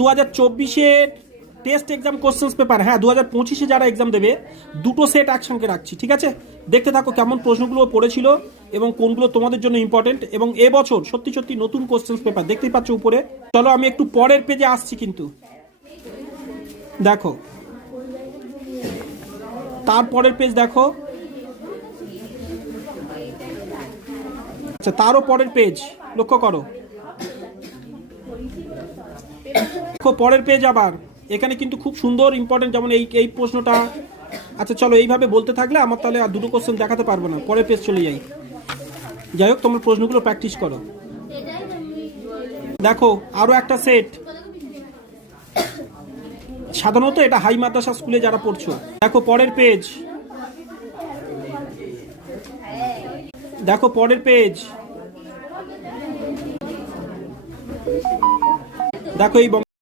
2024-এর test exam questions paper, হ্যাঁ 2025-এ যারা exam দেবে দুটো সেট একসঙ্গে রাখছি, ঠিক আছে? দেখতে থাকো কেমন প্রশ্নগুলো পড়েছিল এবং কোনগুলো তোমাদের জন্য ইম্পর্টেন্ট, এবং এবছর সত্যি সত্যি নতুন কোশ্চেন্স পেপার দেখতেই পাচ্ছ উপরে। চলো আমি একটু পরের পেজে আসছি, কিন্তু দেখো তারপরের পেজ দেখো, আচ্ছা তারও পরের পেজ লক্ষ্য করো, দেখো পরের পেজ আবার এখানে কিন্তু খুব সুন্দর ইম্পর্টেন্ট, যেমন এই এই প্রশ্নটা। আচ্ছা চলো এইভাবে বলতে থাকলে আমার তাহলে আর দুটো কোশ্চেন দেখাতে পারবো না, পরের পেজ চলে যাই। যাই হোক তোমরা প্রশ্নগুলো প্র্যাকটিস করো। দেখো আরো একটা সেট, সাধারণত এটা হাই মাদ্রাসা স্কুলে যারা পড়ছো। দেখো পরের পেজ, দেখো পরের পেজ, দেখো এই